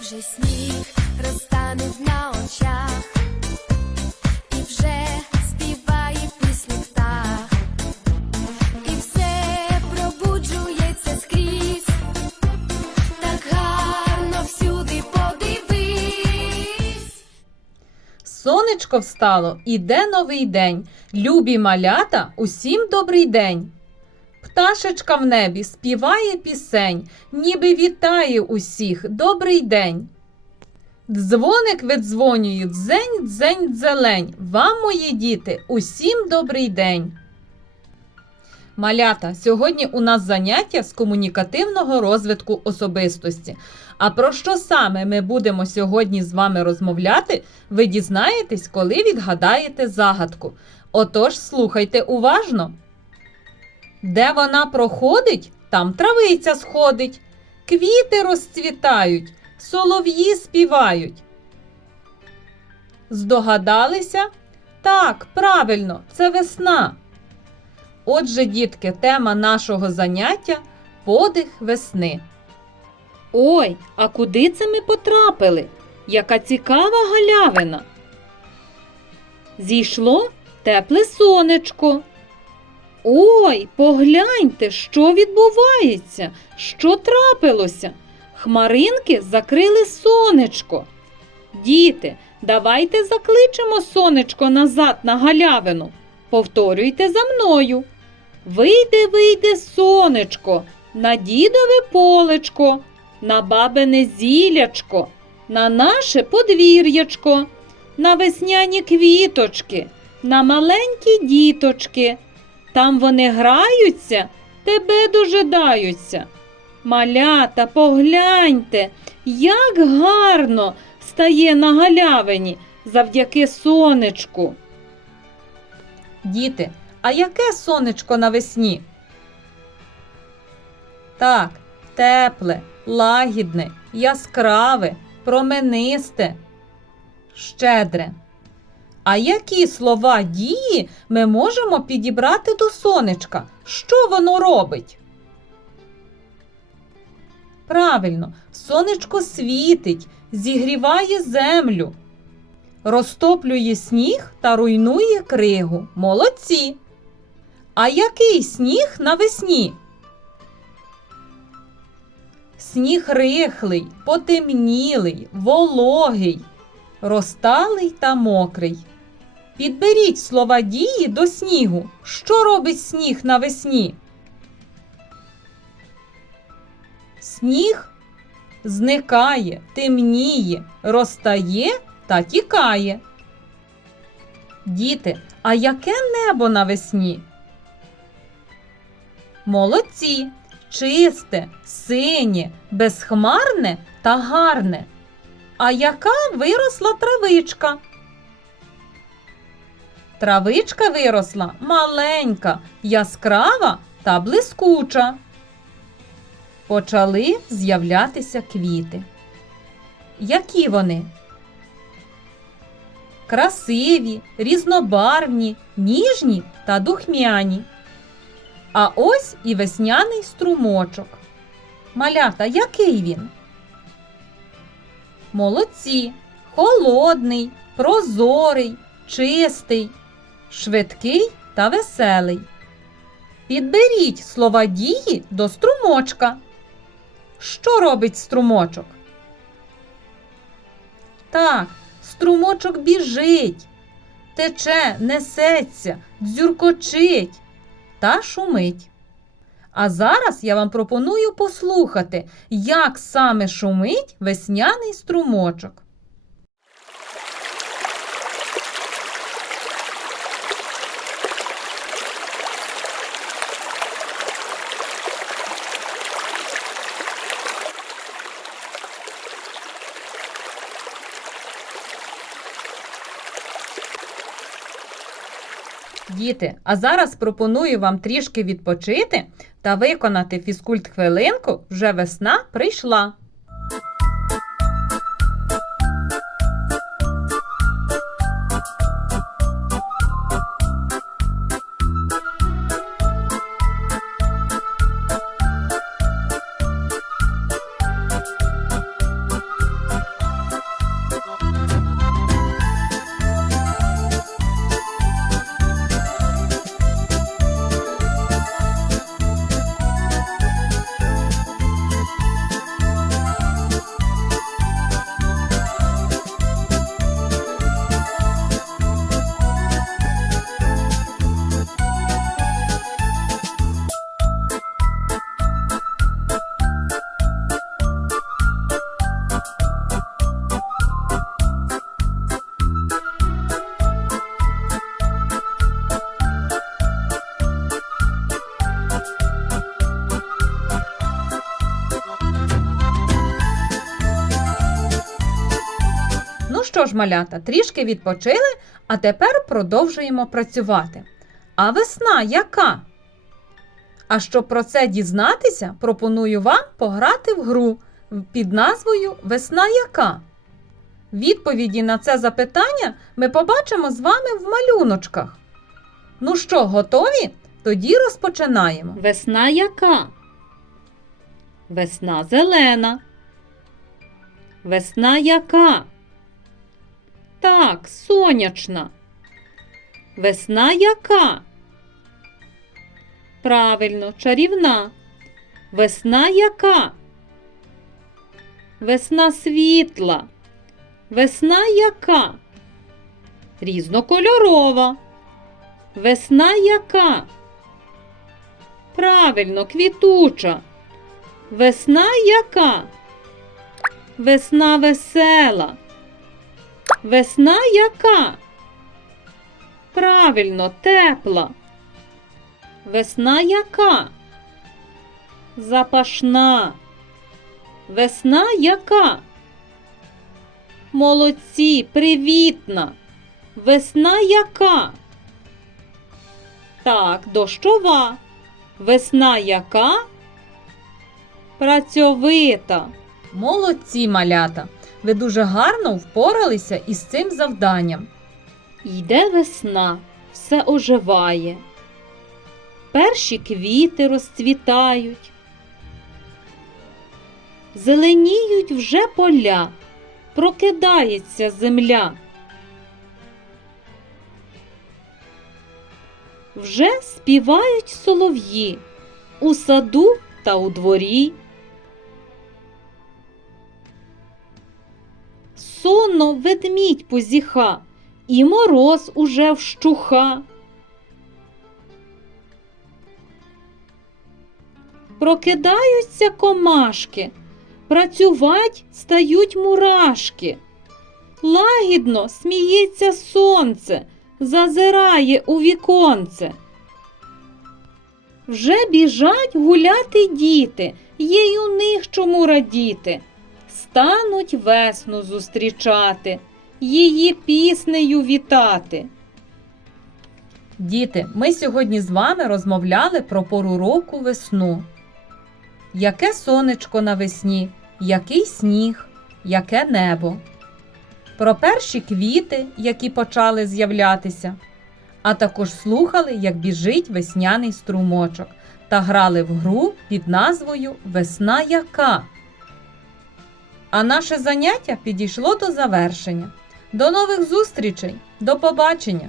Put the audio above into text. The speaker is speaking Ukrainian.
Вже сніг розтанув на очах, і вже співає пісню птах, і все пробуджується скрізь, так гарно всюди подивись. Сонечко встало, іде новий день. Любі малята, усім добрий день. Пташечка в небі співає пісень, ніби вітає усіх добрий день. Дзвоник видзвонює, дзень, дзень, дзелень. Вам, мої діти, усім добрий день. Малята, сьогодні у нас заняття з комунікативного розвитку особистості. А про що саме ми будемо сьогодні з вами розмовляти, ви дізнаєтесь, коли відгадаєте загадку. Отож, слухайте уважно. Де вона проходить, там травиця сходить, квіти розцвітають, солов'ї співають. Здогадалися? Так, правильно, це весна. Отже, дітки, тема нашого заняття подих весни. Ой, а куди це ми потрапили? Яка цікава галявина. Зійшло тепле сонечко. Ой, погляньте, що відбувається, що трапилося. Хмаринки закрили сонечко. Діти, давайте закличемо сонечко назад на галявину. Повторюйте за мною. Вийди, вийди, сонечко, на дідове полечко, на бабине зілячко, на наше подвір'ячко, на весняні квіточки, на маленькі діточки. Там вони граються, тебе дожидаються. Малята, погляньте, як гарно стає на галявині завдяки сонечку. Діти, а яке сонечко навесні? Так, тепле, лагідне, яскраве, променисте, щедре. А які слова дії ми можемо підібрати до сонечка? Що воно робить? Правильно, сонечко світить, зігріває землю, розтоплює сніг та руйнує кригу. Молодці. А який сніг навесні? Сніг рихлий, потемнілий, вологий, розталий та мокрий. Підберіть слова дії до снігу. Що робить сніг навесні? Сніг зникає, темніє, розтає та тікає. Діти, а яке небо навесні? Молодці, чисте, синє, безхмарне та гарне. А яка виросла травичка? Травичка виросла маленька, яскрава та блискуча. Почали з'являтися квіти. Які вони? Красиві, різнобарвні, ніжні та духмяні. А ось і весняний струмочок. Малята, який він? Молодці, холодний, прозорий, чистий, швидкий та веселий. Підберіть слова дії до струмочка. Що робить струмочок? Так, струмочок біжить, тече, несеться, дзюркочить та шумить. А зараз я вам пропоную послухати, як саме шумить весняний струмочок. Діти, а зараз пропоную вам трішки відпочити та виконати фізкульт хвилинку. Вже весна прийшла. Ж, малята, трішки відпочили, а тепер продовжуємо працювати. А весна яка? А щоб про це дізнатися, пропоную вам пограти в гру під назвою Весна яка? Відповіді на це запитання ми побачимо з вами в малюночках. Ну що, готові? Тоді розпочинаємо. Весна яка? Весна зелена. Весна яка? Так, сонячна. Весна яка? Правильно, чарівна. Весна яка? Весна світла. Весна яка? Різнокольорова. Весна яка? Правильно, квітуча. Весна яка? Весна весела. Весна яка? Правильно, тепла. Весна яка? Запашна. Весна яка? Молодці, привітна. Весна яка? Так, дощова. Весна яка? Працьовита. Молодці малята! Ви дуже гарно впоралися із цим завданням. Йде весна, все оживає. Перші квіти розцвітають. Зеленіють вже поля, прокидається земля. Вже співають солов'ї у саду та у дворі. Сонно ведмідь позіха, і мороз уже вщуха. Прокидаються комашки, працювать стають мурашки. Лагідно сміється сонце, зазирає у віконце. Вже біжать гуляти діти, є й у них чому радіти. Стануть весну зустрічати, її піснею вітати. Діти, ми сьогодні з вами розмовляли про пору року весну. Яке сонечко навесні, який сніг, яке небо. Про перші квіти, які почали з'являтися, а також слухали, як біжить весняний струмочок, та грали в гру під назвою Весна яка. А наше заняття підійшло до завершення. До нових зустрічей! До побачення!